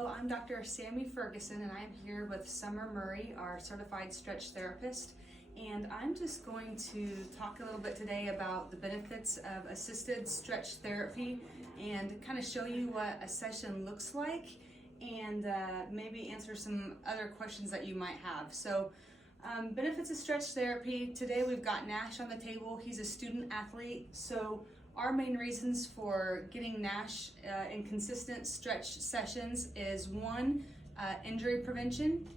Hello, I'm Dr. Sammy Ferguson and I'm here with Summer Murray, our certified stretch therapist. And I'm just going to talk a little bit today about the benefits of assisted stretch therapy and kind of show you what a session looks like and maybe answer some other questions that you might have. So benefits of stretch therapy. Today we've got Nash on the table. He's a student athlete. So our main reasons for getting Nash in consistent stretch sessions is one, injury prevention.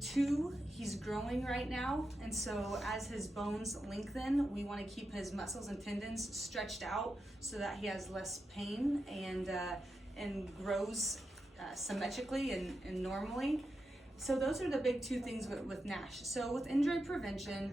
Two, he's growing right now, and so as his bones lengthen, we want to keep his muscles and tendons stretched out so that he has less pain and grows symmetrically and normally. So those are the big two things with Nash. So with injury prevention,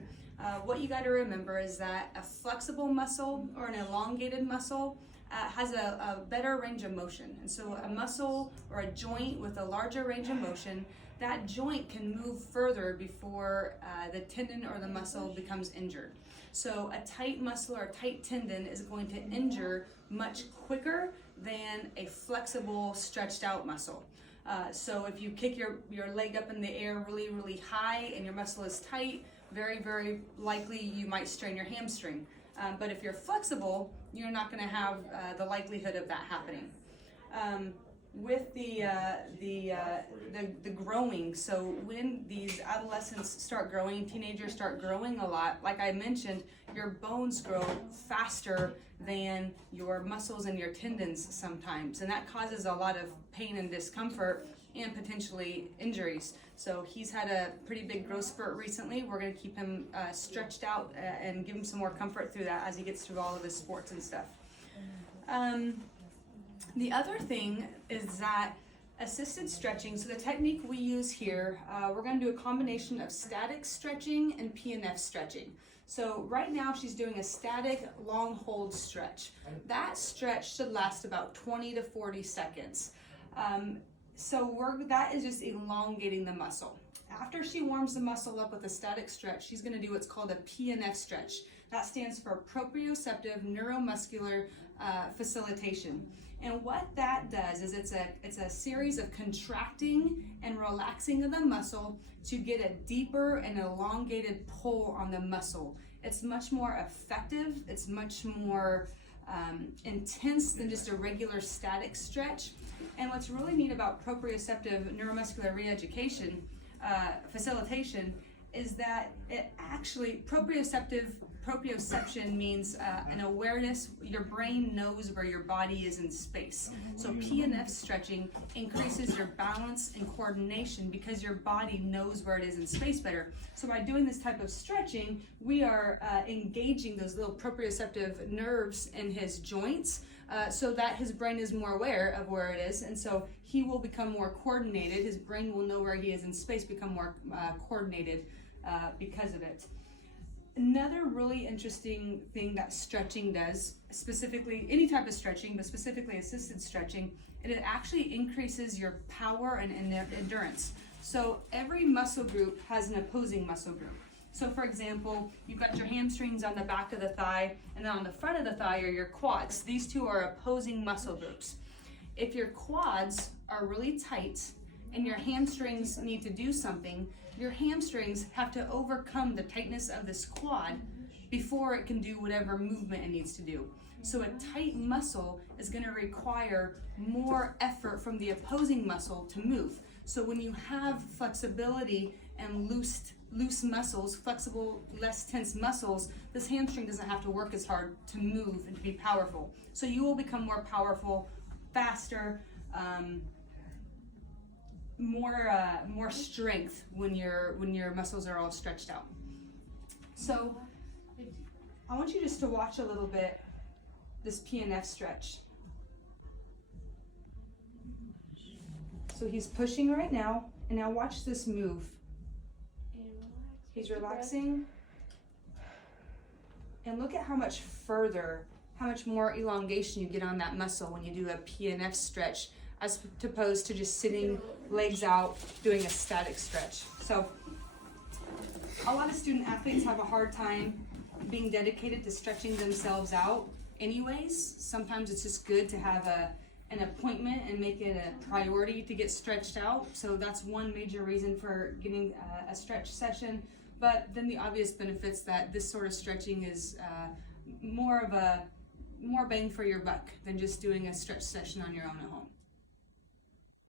what you got to remember is that a flexible muscle or an elongated muscle has a better range of motion. And so a muscle or a joint with a larger range of motion, that joint can move further before the tendon or the muscle becomes injured. So a tight muscle or a tight tendon is going to injure much quicker than a flexible, stretched out muscle. So if you kick your leg up in the air really, really high and your muscle is tight, very, very likely you might strain your hamstring. But if you're flexible, you're not going to have the likelihood of that happening. With the growing, so when these adolescents start growing, teenagers start growing a lot, like I mentioned, your bones grow faster than your muscles and your tendons sometimes, and that causes a lot of pain and discomfort and potentially injuries. So he's had a pretty big growth spurt recently. We're going to keep him stretched out and give him some more comfort through that as he gets through all of his sports and stuff. The other thing is that assisted stretching, so the technique we use here, we're going to do a combination of static stretching and PNF stretching. So right now she's doing a static long hold stretch. That stretch should last about 20 to 40 seconds. That is just elongating the muscle. After she warms the muscle up with a static stretch, she's going to do what's called a PNF stretch. That stands for proprioceptive neuromuscular facilitation. And what that does is it's a series of contracting and relaxing of the muscle to get a deeper and elongated pull on the muscle. It's much more effective. It's much more intense than just a regular static stretch. And what's really neat about proprioceptive neuromuscular reeducation facilitation is that it actually, proprioception means an awareness. Your brain knows where your body is in space. So PNF stretching increases your balance and coordination because your body knows where it is in space better. So by doing this type of stretching, we are engaging those little proprioceptive nerves in his joints so that his brain is more aware of where it is, and so he will become more coordinated. His brain will know where he is in space, become more coordinated because of it. Another really interesting thing that stretching does, specifically any type of stretching, but specifically assisted stretching, it actually increases your power and endurance. So every muscle group has an opposing muscle group. So for example, you've got your hamstrings on the back of the thigh, and then on the front of the thigh are your quads. These two are opposing muscle groups. If your quads are really tight and your hamstrings need to do something, your hamstrings have to overcome the tightness of this quad before it can do whatever movement it needs to do. So a tight muscle is going to require more effort from the opposing muscle to move. So when you have flexibility and loose muscles, flexible, less tense muscles, this hamstring doesn't have to work as hard to move and to be powerful. So you will become more powerful, faster, more strength when your muscles are all stretched out. So I want you just to watch a little bit this PNF stretch. So he's pushing right now, and now watch this move. He's relaxing. And look at how much further, how much more elongation you get on that muscle when you do a PNF stretch as opposed to just sitting legs out doing a static stretch. So a lot of student athletes have a hard time being dedicated to stretching themselves out anyways. Sometimes it's just good to have an appointment and make it a priority to get stretched out. So that's one major reason for getting a stretch session. But then the obvious benefits that this sort of stretching is more bang for your buck than just doing a stretch session on your own at home.